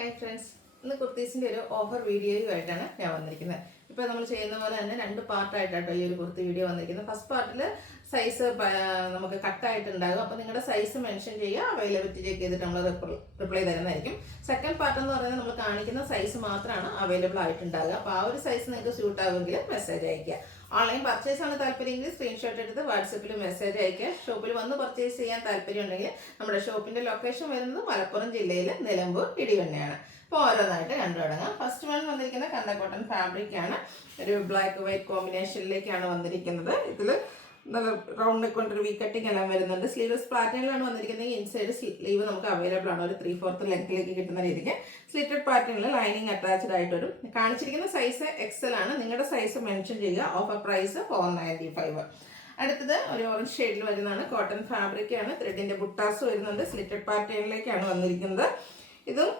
Hi friends, ഇന്ന് കുർത്തീസിൻ്റെ ഒരു offer വീഡിയോയുമായിട്ടാണ് ഞാൻ വന്നിരിക്കുന്നത്. ഇപ്പോൾ നമ്മൾ ചെയ്യുന്ന പോലെ തന്നെ രണ്ട് പാർട്ടായിട്ടാട്ടോ ഈ ഒരു കുർത്തി വീഡിയോ വന്നിരിക്കുന്നത്. ഫസ്റ്റ് പാർട്ടിൽ സൈസ് നമുക്ക് കട്ടായിട്ടുണ്ടാകും. അപ്പോൾ നിങ്ങളുടെ സൈസ് മെൻഷൻ ചെയ്യുക, അവൈലബിലിറ്റി ചെക്ക് ചെയ്തിട്ട് നമ്മൾ റിപ്ലൈ തരുന്നതായിരിക്കും. സെക്കൻഡ് പാർട്ട് എന്ന് പറയുന്നത് നമ്മൾ കാണിക്കുന്ന സൈസ് മാത്രമാണ് അവൈലബിൾ ആയിട്ടുണ്ടാകുക. അപ്പോൾ ആ ഒരു സൈസ് നിങ്ങൾക്ക് സ്യൂട്ട് ആവുമെങ്കിൽ മെസ്സേജ് അയയ്ക്കുക. ഓൺലൈൻ പർച്ചേസ് ആണ് താല്പര്യമെങ്കിൽ സ്ക്രീൻഷോട്ട് എടുത്ത് വാട്സപ്പിൽ മെസ്സേജ് അയക്കുക. ഷോപ്പിൽ വന്ന് പർച്ചേസ് ചെയ്യാൻ താല്പര്യമുണ്ടെങ്കിൽ നമ്മുടെ ഷോപ്പിൻ്റെ ലൊക്കേഷൻ വരുന്നത് മലപ്പുറം ജില്ലയിൽ നിലമ്പൂർ ഇടിവണ്ണയാണ്. അപ്പോൾ ഓരോന്നായിട്ട് കണ്ടു തുടങ്ങാം. ഫസ്റ്റ് വൺ വന്നിരിക്കുന്ന കണ്ട കോട്ടൺ ഫാബ്രിക് ആണ്. ഒരു ബ്ലാക്ക് വൈറ്റ് കോമ്പിനേഷനിലേക്കാണ് വന്നിരിക്കുന്നത്. ഇതിൽ നല്ല റൗണ്ട് നെക്ക് കൊണ്ടൊരു വി കട്ടിങ് എല്ലാം വരുന്നുണ്ട്. സ്ലീവ്ലെസ് പാറ്റേണിലാണ് വന്നിരിക്കുന്നത്. ഇൻസൈഡ് സ്ലീവ് നമുക്ക് അവൈലബിൾ ആണ്. ഒരു 3/4 ലെങ്ത്തിലേക്ക് കിട്ടുന്ന രീതിക്ക് സ്ലിറ്റഡ് പാറ്റേണിൽ ലൈനിങ് അറ്റാച്ച്ഡ് ആയിട്ട് വരും. കാണിച്ചിരിക്കുന്ന സൈസ് എക്സൽ ആണ്. നിങ്ങളുടെ സൈസ് മെൻഷൻ ചെയ്യുക. Offer price 495. അടുത്തത് ഒരു ഓറഞ്ച് ഷെയ്ഡിൽ വരുന്നതാണ്. കോട്ടൺ ഫാബ്രിക് ആണ്. ത്രെഡിന്റെ ബുട്ടാസ് വരുന്നുണ്ട്. സ്ലിറ്റഡ് പാറ്റേണിലേക്കാണ് വന്നിരിക്കുന്നത്. ഇതും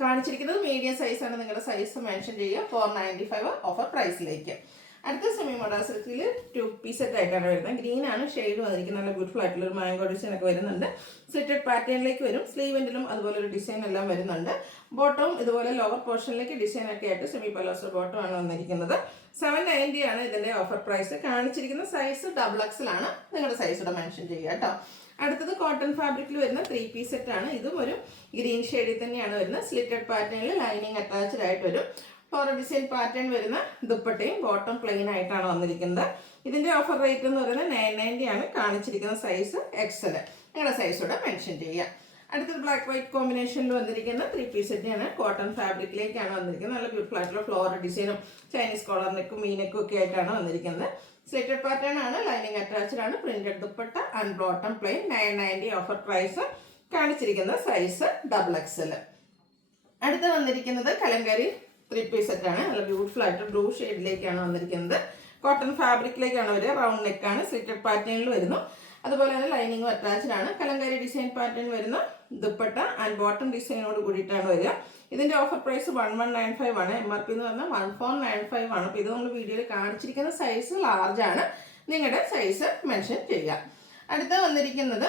കാണിച്ചിരിക്കുന്നത് മീഡിയം സൈസ് ആണ്. നിങ്ങളുടെ സൈസ് മെൻഷൻ ചെയ്യുക. 495 ഓഫർ പ്രൈസിലേക്ക്. അടുത്ത സെമി മോഡൽ സിൽക്കിൽ 2 പീസ് സെറ്റ് ആയിട്ടാണ് വരുന്നത്. ഗ്രീൻ ആണ് ഷെയ്ഡ് വന്നിരിക്കുന്നത്. നല്ല ബ്യൂട്ടിഫുൾ ആയിട്ടുള്ള ഒരു മാംഗോ ഡിസൈൻ ഒക്കെ വരുന്നുണ്ട്. സ്ലിറ്റഡ് പാറ്റേണിലേക്ക് വരും. സ്ലീവെന്റിലും അതുപോലെ ഒരു ഡിസൈൻ എല്ലാം വരുന്നുണ്ട്. ബോട്ടം ഇതുപോലെ ലോവർ പോർഷനിലേക്ക് ഡിസൈൻ ഒക്കെ ആയിട്ട് സെമി പലോസോ ബോട്ടം ആണ് വന്നിരിക്കുന്നത്. 790 ആണ് ഇതിന്റെ ഓഫർ പ്രൈസ്. കാണിച്ചിരിക്കുന്ന സൈസ് XXL ആണ്. നിങ്ങളുടെ സൈസ് ഇവിടെ മെൻഷൻ ചെയ്യുക കേട്ടോ. അടുത്തത് കോട്ടൺ ഫാബ്രിക്കിൽ വരുന്ന 3 പീസ് സെറ്റ് ആണ്. ഇതും ഒരു ഗ്രീൻ ഷെയ്ഡിൽ തന്നെയാണ് വരുന്നത്. സ്ലിറ്റഡ് പാറ്റേണിൽ ലൈനിങ് അറ്റാച്ച്ഡ് ആയിട്ട് വരും. ഫ്ലോറൽ ഡിസൈൻ പാറ്റേൺ വരുന്ന ദുപ്പട്ടയും ബോട്ടം പ്ലെയിൻ ആയിട്ടാണ് വന്നിരിക്കുന്നത്. ഇതിന്റെ ഓഫർ റേറ്റ് എന്ന് പറയുന്നത് 990 ആണ്. കാണിച്ചിരിക്കുന്ന സൈസ് XL. നിങ്ങളുടെ സൈസ് ഇവിടെ മെൻഷൻ ചെയ്യാം. അടുത്തത് ബ്ലാക്ക് വൈറ്റ് കോമ്പിനേഷനിൽ വന്നിരിക്കുന്ന 3 പീസ് സെറ്റാണ്. കോട്ടൺ ഫാബ്രിക്കിലേക്കാണ് വന്നിരിക്കുന്നത്. നല്ല ബ്യൂട്ടിഫുൾ ആയിട്ടുള്ള ഫ്ലോറൽ ഡിസൈനും ചൈനീസ് കോളർ നെക്കും മീനക്കും ഒക്കെ ആയിട്ടാണ് വന്നിരിക്കുന്നത്. സ്ലിറ്റഡ് പാറ്റേൺ ആണ്. ലൈനിങ് അറ്റാച്ച്ഡ് ആണ്. Printed dupatta and bottom plain. 990 offer price. കാണിച്ചിരിക്കുന്ന സൈസ് XXL. അടുത്ത് വന്നിരിക്കുന്നത് കലങ്കാരി 3 പീസ് സെറ്റാണ്. നല്ല ബ്യൂട്ടിഫുൾ ആയിട്ട് ബ്ലൂ ഷെയ്ഡിലേക്കാണ് വന്നിരിക്കുന്നത്. കോട്ടൺ ഫാബ്രിക്കിലേക്കാണ് വരിക. റൗണ്ട് നെക്കാണ്. സ്ലിറ്റഡ് പാറ്റേണിൽ വരുന്നു. അതുപോലെ തന്നെ ലൈനിങ്ങും അറ്റാച്ച്ഡ് ആണ്. കലങ്കാരി ഡിസൈൻ പാറ്റേൺ വരുന്ന ദുപ്പട്ട ആൻഡ് ബോട്ടം ഡിസൈനോട് കൂടിയിട്ടാണ് വരിക. ഇതിന്റെ ഓഫർ പ്രൈസ് 1195 ആണ്. MRP എന്ന് പറഞ്ഞാൽ 1495 ആണ്. അപ്പോൾ ഇത് നമ്മൾ വീഡിയോയിൽ കാണിച്ചിരിക്കുന്ന സൈസ് ലാർജ് ആണ്. നിങ്ങളുടെ സൈസ് മെൻഷൻ ചെയ്യുക. അടുത്ത വന്നിരിക്കുന്നത്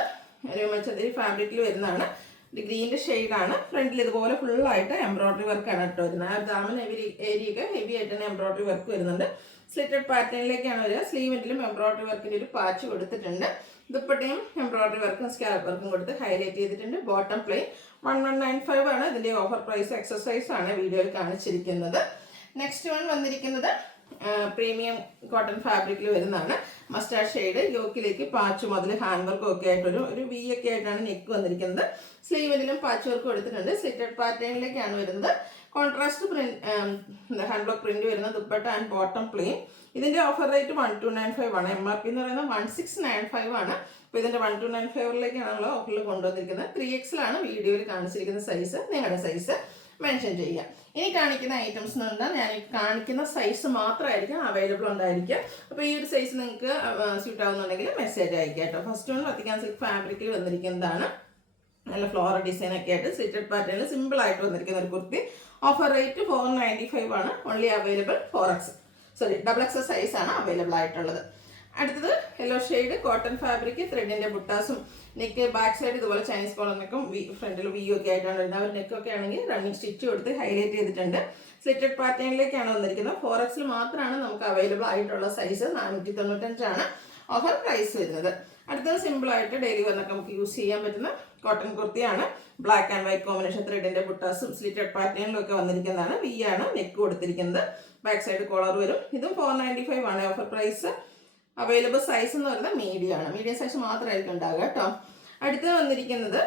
ഒരു മച്ചതിരി ഫാബ്രിക്കിൽ വരുന്നതാണ്. ഗ്രീൻ്റെ ഷെയ്ഡാണ്. ഫ്രണ്ടിൽ ഇതുപോലെ ഫുള്ളായിട്ട് എംബ്രോയിഡറി വർക്കാണ് കേട്ടോ വരുന്നത്. ആ ദാമൻ ഏരിയയൊക്കെ ഹെവി ആയിട്ട് തന്നെ എംബ്രോയിഡറി വർക്ക് വരുന്നുണ്ട്. സ്ലിറ്റഡ് പാറ്റേണിലേക്കാണ് വരിക. സ്ലീവെന്റിലും എംബ്രോയിഡറി വർക്കിൻ്റെ ഒരു പാച്ച് കൊടുത്തിട്ടുണ്ട്. ദുപ്പട്ടയും എംബ്രോയിഡറി വർക്കും സ്കാലപ്പ് വർക്കും കൊടുത്ത് ഹൈലൈറ്റ് ചെയ്തിട്ടുണ്ട്. ബോട്ടം പ്ലെയിൻ 1195 ആണ്. ഇതിൻ്റെ ഓഫർ പ്രൈസ്. എക്സസൈസ് ആണ് വീഡിയോയിൽ കാണിച്ചിരിക്കുന്നത്. നെക്സ്റ്റ് വൺ വന്നിരിക്കുന്നത് പ്രീമിയം കോട്ടൺ ഫാബ്രിക്കിൽ വരുന്നതാണ്. Mustard shade. യോക്കിലേക്ക് പാച്ചും അതിൽ ഹാൻഡ് വർക്കും ഒക്കെ ആയിട്ടൊരു വി ഒക്കെ ആയിട്ടാണ് നെക്ക് വന്നിരിക്കുന്നത്. സ്ലീവിലും പാച്ച് വർക്ക് കൊടുത്തിട്ടുണ്ട്. സ്ലിറ്റഡ് പാറ്റേണിലേക്കാണ് വരുന്നത്. Contrast print hand block print വരുന്ന ദുപ്പട്ട ആൻഡ് ബോട്ടം പ്ലെയിൻ. ഇതിന്റെ ഓഫർ റേറ്റ് 1295 ആണ്. MRP എന്ന് പറയുന്നത് 1695 ആണ്. അപ്പോൾ ഇതിന്റെ 1295ലേക്കാണ് നമ്മൾ ഓഫറിൽ കൊണ്ടുവന്നിരിക്കുന്നത്. 3XL ആണ് വീഡിയോയിൽ കാണിച്ചിരിക്കുന്ന സൈസ്. നിങ്ങളുടെ സൈസ് മെൻഷൻ ചെയ്യുക. ഇനി കാണിക്കുന്ന ഐറ്റംസ് എന്ന് പറഞ്ഞാൽ ഞാൻ കാണിക്കുന്ന സൈസ് മാത്രമായിരിക്കും അവൈലബിൾ ഉണ്ടായിരിക്കുക. അപ്പോൾ ഈ ഒരു സൈസ് നിങ്ങൾക്ക് സ്യൂട്ട് ആവുന്നുണ്ടെങ്കിൽ മെസ്സേജ് അയക്കുക കേട്ടോ. ഫസ്റ്റ് വൺ വത്തിക്കാൻ സിൽക്ക് ഫാബ്രിക്കിൽ വന്നിരിക്കുന്നതാണ്. നല്ല ഫ്ലോറൽ ഡിസൈൻ ഒക്കെ ആയിട്ട് സ്ലിറ്റഡ് പാറ്റേണിൽ സിമ്പിൾ ആയിട്ട് വന്നിരിക്കുന്ന ഒരു കുർത്തി. ഓഫർ റേറ്റ് 495 ആണ്. ഓൺലി അവൈലബിൾ XXL സൈസ് ആണ് അവൈലബിൾ ആയിട്ടുള്ളത്. അടുത്തത് യെല്ലോ ഷെയ്ഡ് കോട്ടൺ ഫാബ്രിക്. ത്രെഡിന്റെ ബുട്ടാസും നെക്ക് ബാക്ക് സൈഡ് ഇതുപോലെ ചൈനീസ് കോളർ നെക്കും ഫ്രണ്ടിൽ വി ഒക്കെ ആയിട്ടാണ് വരുന്നത്. ഒരു നെക്കൊക്കെ ആണെങ്കിൽ റണ്ണിങ് സ്റ്റിച്ച് കൊടുത്ത് ഹൈലൈറ്റ് ചെയ്തിട്ടുണ്ട്. സ്ലിറ്റഡ് പാറ്റേണിലേക്കാണ് വന്നിരിക്കുന്നത്. 4XL മാത്രമാണ് നമുക്ക് അവൈലബിൾ ആയിട്ടുള്ള സൈസ്. 495 ആണ് ഓഫർ പ്രൈസ് വരുന്നത്. അടുത്തത് സിമ്പിൾ ആയിട്ട് ഡെയിലി വന്നൊക്കെ നമുക്ക് യൂസ് ചെയ്യാൻ പറ്റുന്ന കോട്ടൺ കുർത്തിയാണ്. ബ്ലാക്ക് ആൻഡ് വൈറ്റ് കോമ്പിനേഷൻ ത്രെഡിന്റെ ബുട്ടാസും സ്ലിറ്റഡ് പാറ്റേണിലും ഒക്കെ വന്നിരിക്കുന്നതാണ്. വി ആണ് നെക്ക് കൊടുത്തിരിക്കുന്നത്. ബാക്ക് സൈഡ് കോളർ വരും. ഇതും 495 ആണ് ഓഫർ പ്രൈസ്. അവൈലബിൾ സൈസ് എന്ന് പറയുന്നത് മീഡിയം ആണ്. മീഡിയം സൈസ് മാത്രമായിരിക്കും ഉണ്ടാകുക കേട്ടോ. അടുത്ത് വന്നിരിക്കുന്നത്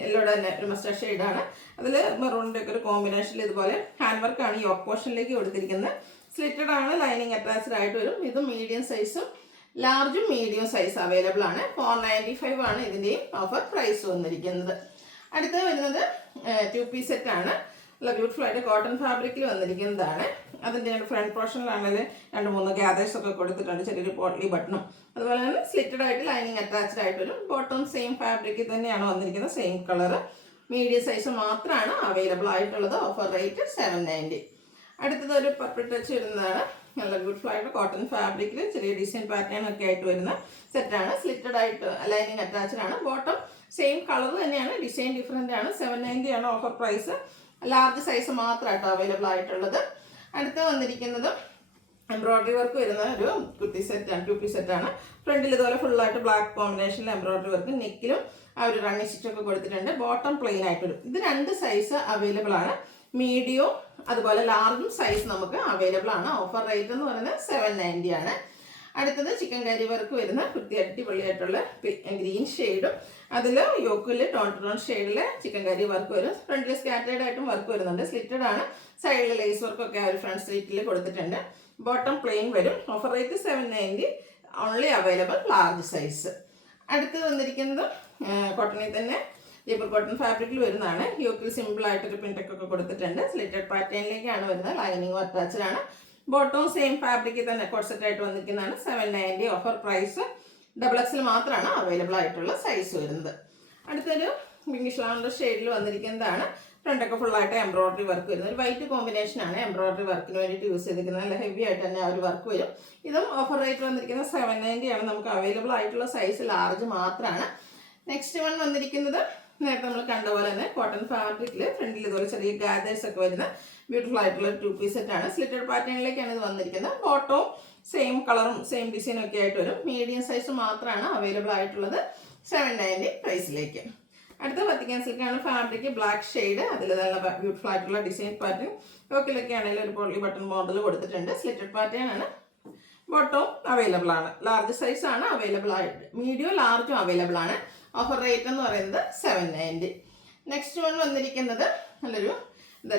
യെല്ലോയുടെ തന്നെ ഒരു മസ്റ്റാർഡ് ഷെയ്ഡാണ്. അതിൽ മെറൂണിൻ്റെ ഒക്കെ ഒരു കോമ്പിനേഷനിൽ ഇതുപോലെ ഹാൻഡ് വർക്കാണ് ഈ യോക്ക് പോർഷനിലേക്ക് കൊടുത്തിരിക്കുന്നത്. സ്ലിറ്റഡ് ആണ്. ലൈനിങ് അറ്റാച്ച്ഡ് ആയിട്ട് വരും. ഇതും മീഡിയം സൈസും ലാർജും മീഡിയം സൈസ് അവൈലബിൾ ആണ്. 495 ആണ് ഇതിൻ്റെയും ഓഫർ പ്രൈസ് വന്നിരിക്കുന്നത്. അടുത്ത് വരുന്നത് 2 പീസ് സെറ്റ് ആണ്. നല്ല ബ്യൂട്ടിഫുൾ ആയിട്ട് കോട്ടൺ ഫാബ്രിക്കിൽ വന്നിരിക്കുന്നതാണ്. അതിൻ്റെ ഫ്രണ്ട് പോർഷനിലാണെങ്കിൽ 2-3 ഗ്യാദേഴ്സ് ഒക്കെ കൊടുത്തിട്ടുണ്ട്. ചെറിയൊരു പോട്ട്ലി ബട്ടണും അതുപോലെ തന്നെ സ്ലിറ്റഡ് ആയിട്ട് ലൈനിങ് അറ്റാച്ച്ഡ് ആയിട്ട് വരും. ബോട്ടം സെയിം ഫാബ്രിക്കിൽ തന്നെയാണ് വന്നിരിക്കുന്നത്. Same colour. മീഡിയം സൈസ് മാത്രമാണ് അവൈലബിൾ ആയിട്ടുള്ളത്. Offer rate 790. അടുത്തത് ഒരു പർപ്പിൾ ടച്ച് വരുന്നതാണ്. നല്ല ബ്യൂട്ടിഫുൾ ആയിട്ട് കോട്ടൺ ഫാബ്രിക്കിൽ ചെറിയ ഡിസൈൻ പാറ്റേൺ ഒക്കെ ആയിട്ട് വരുന്ന സെറ്റാണ്. സ്ലിറ്റഡ് ആയിട്ട് ലൈനിങ് അറ്റാച്ച്ഡ് ആണ്. ബോട്ടം സെയിം കളർ തന്നെയാണ്. ഡിസൈൻ ഡിഫറെൻ്റ് ആണ്. 790 ആണ് ഓഫർ പ്രൈസ്. ലാർജ് സൈസ് മാത്രമായിട്ടോ അവൈലബിൾ ആയിട്ടുള്ളത്. അടുത്ത് വന്നിരിക്കുന്നത് എംബ്രോയിഡറി വർക്ക് വരുന്ന ഒരു കുർത്തി സെറ്റാണ്, 2 പീസ് സെറ്റാണ്. ഫ്രണ്ടിൽ ഇതുപോലെ ഫുള്ളായിട്ട് ബ്ലാക്ക് കോമ്പിനേഷനിൽ എംബ്രോയിഡറി വർക്ക്, നെക്കിലും ആ ഒരു റണ്ണി സ്റ്റിച്ചൊക്കെ കൊടുത്തിട്ടുണ്ട്. ബോട്ടം പ്ലെയിൻ ആയിട്ടൊരു ഇത് 2 സൈസ് അവൈലബിൾ ആണ്. മീഡിയം അതുപോലെ ലാർജും സൈസ് നമുക്ക് അവൈലബിൾ ആണ്. ഓഫർ റേറ്റ് എന്ന് പറയുന്നത് 790 ആണ്. അടുത്തത് ചിക്കൻ കറി വർക്ക് വരുന്ന കുർത്തി അടിപൊളിയായിട്ടുള്ള ഗ്രീൻ ഷെയ്ഡും അതിൽ യോക്കിൽ ടോൺ ഷെയ്ഡിൽ ചിക്കൻ കറി വർക്ക് വരും. ഫ്രണ്ടിൽ സ്കാറ്റേഡ് ആയിട്ടും വർക്ക് വരുന്നുണ്ട്. സ്ലിറ്റഡ് ആണ്. സൈഡിൽ ലേസ് വർക്കൊക്കെ ആ ഒരു ഫ്രണ്ട് സ്ലീറ്റിൽ കൊടുത്തിട്ടുണ്ട്. ബോട്ടം പ്ലെയിൻ വരും. Offer rate 790, only available large size. അടുത്ത് വന്നിരിക്കുന്നത് കോട്ടണിൽ തന്നെ ജയ്പൂർ കോട്ടൺ ഫാബ്രിക്കിൽ വരുന്നതാണ്. യോക്കിൽ സിമ്പിൾ ആയിട്ടൊരു പിൻടെക്കൊക്കെ കൊടുത്തിട്ടുണ്ട്. സ്ലിറ്റഡ് പാറ്റേണിലേക്കാണ് വരുന്നത്. ലൈനിങ് അറ്റാച്ച്ഡ് ആണ്. ബോട്ടവും സെയിം ഫാബ്രിക്കിൽ തന്നെ കോട്ട്സെറ്റ് ആയിട്ട് വന്നിരിക്കുന്നതാണ്. 790 ഓഫർ പ്രൈസ്. XXL മാത്രമാണ് അവൈലബിൾ ആയിട്ടുള്ള സൈസ് വരുന്നത്. അടുത്തൊരു പിങ്കിഷ് ലാവൻഡർ ഷെയ്ഡിൽ വന്നിരിക്കുന്നതാണ്. ഫ്രണ്ടൊക്കെ ഫുള്ളായിട്ട് എംബ്രോയിഡറി വർക്ക് വരുന്നത്. ഒരു വൈറ്റ് കോമ്പിനേഷനാണ് എംബ്രോയിഡറി വർക്കിന് വേണ്ടിയിട്ട് യൂസ് ചെയ്തിരിക്കുന്നത്. നല്ല ഹെവി ആയിട്ട് തന്നെ ആ ഒരു വർക്ക് വരും. ഇതും ഓഫർ റേറ്റ് വന്നിരിക്കുന്നത് 790 ആണ്. നമുക്ക് അവൈലബിൾ ആയിട്ടുള്ള സൈസ് ലാർജ് മാത്രമാണ്. നെക്സ്റ്റ് വൺ വന്നിരിക്കുന്നത് നേരത്തെ നമ്മൾ കണ്ട പോലെ തന്നെ കോട്ടൺ ഫാബ്രിക്കിൽ ഫ്രണ്ടിൽ ഇതുപോലെ ചെറിയ ഗാദേഴ്സ് ഒക്കെ വരുന്ന ബ്യൂട്ടിഫുൾ ആയിട്ടുള്ള 2 പീസ് സെറ്റാണ്. സ്ലിറ്റഡ് പാറ്റേണിലേക്കാണ് ഇത് വന്നിരിക്കുന്നത്. ബോട്ടവും സെയിം കളറും സെയിം ഡിസൈനും ഒക്കെ ആയിട്ട് വരും. മീഡിയം സൈസ് മാത്രമാണ് അവൈലബിൾ ആയിട്ടുള്ളത് 790 പ്രൈസിലേക്ക്. അടുത്ത വത്തിക്കാൻ സിൽക്കാണ് ഫാബ്രിക്, ബ്ലാക്ക് ഷെയ്ഡ്, അതിൽ നല്ല ബ്യൂട്ടിഫുൾ ആയിട്ടുള്ള ഡിസൈൻ പാറ്റേൺ. യോക്കിലൊക്കെ ആണെങ്കിലും ഒരു പോളി ബട്ടൺ മോഡൽ കൊടുത്തിട്ടുണ്ട്. സ്ലിറ്റഡ് പാറ്റേൺ ആണ്. ബോട്ടവും അവൈലബിൾ ആണ്. ലാർജ് സൈസ് ആണ് അവൈലബിൾ ആയിട്ട്. മീഡിയം ലാർജും അവൈലബിൾ ആണ്. ഓഫർ റേറ്റ് എന്ന് പറയുന്നത് 790. നെക്സ്റ്റ് വൺ വന്നിരിക്കുന്നത് നല്ലൊരു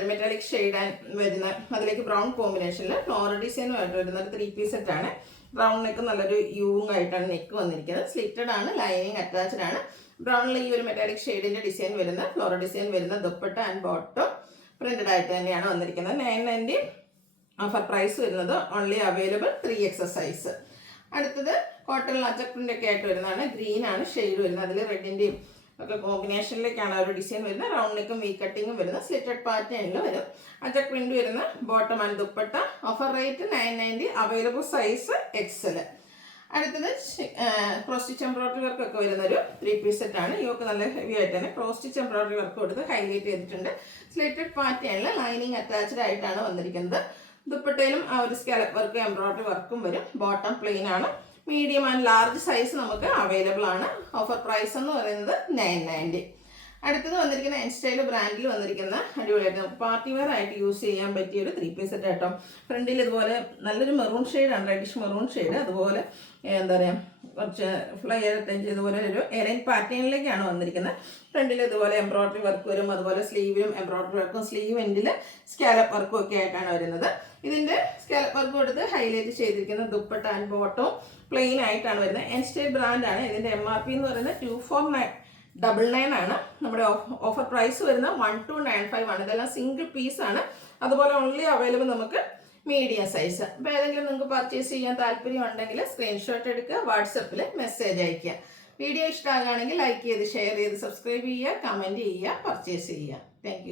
മെറ്റാലിക് ഷെയ്ഡ് വരുന്ന അതിലേക്ക് ബ്രൗൺ കോമ്പിനേഷനിൽ ഫ്ലോറൽ ഡിസൈനുമായിട്ട് വരുന്ന ഒരു 3 പീസ് സെറ്റാണ്. ബ്രൗൺ നെക്ക് നല്ലൊരു യൂങ് ആയിട്ടാണ് നെക്ക് വന്നിരിക്കുന്നത്. സ്ലിറ്റഡ് ആണ്. ലൈനിങ് അറ്റാച്ച്ഡ് ആണ്. ബ്രൗണിൽ ഈ ഒരു മെറ്റാലിക് ഷെയ്ഡിന്റെ ഡിസൈൻ വരുന്ന ഫ്ലോറൽ ഡിസൈൻ വരുന്ന ദുപ്പട്ട ആൻഡ് ബോട്ടം പ്രിന്റഡ് ആയിട്ട് തന്നെയാണ് വന്നിരിക്കുന്നത്. 990 ഓഫർ പ്രൈസ് വരുന്നത്. Only available 3XS size. അടുത്തത് കോട്ടൺ അജക് പ്രിന്റ് ഒക്കെ ആയിട്ട് വരുന്നതാണ്. ഗ്രീൻ ആണ് ഷെയ്ഡ് വരുന്നത്. അതിൽ റെഡിന്റെയും ഒക്കെ കോമ്പിനേഷനിലേക്കാണ് ഒരു ഡിസൈൻ വരുന്നത്. റൗണ്ട് നെക്കും വി കട്ടിങ്ങും വരുന്ന സ്ലിറ്റഡ് പാറ്റേണിൽ വരും. അജക് പ്രിന്റ് വരുന്ന bottom and dupatta. Offer rate 990, available size XL. അടുത്തത് ക്രോസ് സ്റ്റിച്ച് എംബ്രോയിഡറി വർക്ക് ഒക്കെ വരുന്ന ഒരു 3 പീസ് സെറ്റാണ്. യോക്ക് നല്ല ഹെവി ആയിട്ട് തന്നെ ക്രോസ് സ്റ്റിച്ച് എംബ്രോയിഡറി വർക്ക് കൊടുത്ത് ഹൈലൈറ്റ് ചെയ്തിട്ടുണ്ട്. സ്ലിറ്റഡ് പാറ്റേണിൽ ലൈനിങ് അറ്റാച്ച്ഡ് ആയിട്ടാണ് വന്നിരിക്കുന്നത്. ദുപ്പട്ടയിലും ആ ഒരു സ്കാലപ്പ് വർക്ക് എംബ്രോയിഡറി വർക്കും വരും. ബോട്ടം പ്ലെയിൻ ആണ്. മീഡിയം ആൻഡ് ലാർജ് സൈസ് നമുക്ക് അവൈലബിൾ ആണ്. ഓഫർ പ്രൈസ് എന്ന് പറയുന്നത് 990. അടുത്തത് വന്നിരിക്കുന്ന എൻസ്റ്റൈൽ ബ്രാൻഡിൽ വന്നിരിക്കുന്ന അടിപൊളിയായിട്ട് പാർട്ടി വെയർ ആയിട്ട് യൂസ് ചെയ്യാൻ പറ്റിയ ഒരു 3 പീസ് സെറ്റ് കേട്ടോ. ഫ്രണ്ടിൽ ഇതുപോലെ നല്ലൊരു മെറൂൺ ഷെയ്ഡാണ്, റെഡിഷ് മെറൂൺ ഷെയ്ഡ്. അതുപോലെ എന്താ പറയുക, കുറച്ച് ഫ്ലയർ അറ്റൻഡ് ചെയ്തുപോലെ ഒരു എലൈൻ പാറ്റേണിലേക്കാണ് വന്നിരിക്കുന്നത്. ഫ്രണ്ടിൽ ഇതുപോലെ എംബ്രോയിഡറി വർക്ക് വരും. അതുപോലെ സ്ലീവിലും എംബ്രോയിഡറി വർക്കും സ്ലീവ് എൻഡിൽ സ്കാലപ്പ് വർക്കും ഒക്കെ ആയിട്ടാണ് വരുന്നത്. ഇതിൻ്റെ സ്കാലപ്പ് വർക്ക് കൊടുത്ത് ഹൈലൈറ്റ് ചെയ്തിരിക്കുന്ന ദുപ്പട്ട ആൻഡ് ബോട്ടവും പ്ലെയിൻ ആയിട്ടാണ് വരുന്നത്. എൻസ്റ്റൈൽ ബ്രാൻഡാണ്. ഇതിൻ്റെ MRP എന്ന് പറയുന്നത് 2499 ആണ്. നമ്മുടെ ഓഫർ പ്രൈസ് വരുന്നത് 1295 ആണ്. ഇതെല്ലാം സിംഗിൾ പീസ് ആണ്. അതുപോലെ ഓൺലി അവൈലബിൾ നമുക്ക് മീഡിയം സൈസ്. അപ്പോൾ ഏതെങ്കിലും നിങ്ങൾക്ക് പർച്ചേസ് ചെയ്യാൻ താല്പര്യം ഉണ്ടെങ്കിൽ സ്ക്രീൻഷോട്ട് എടുക്കുക, വാട്സപ്പിൽ മെസ്സേജ് അയയ്ക്കുക. വീഡിയോ ഇഷ്ടമാകുകയാണെങ്കിൽ ലൈക്ക് ചെയ്ത് ഷെയർ ചെയ്ത് സബ്സ്ക്രൈബ് ചെയ്യുക, കമൻറ്റ് ചെയ്യുക, പർച്ചേസ് ചെയ്യുക. താങ്ക്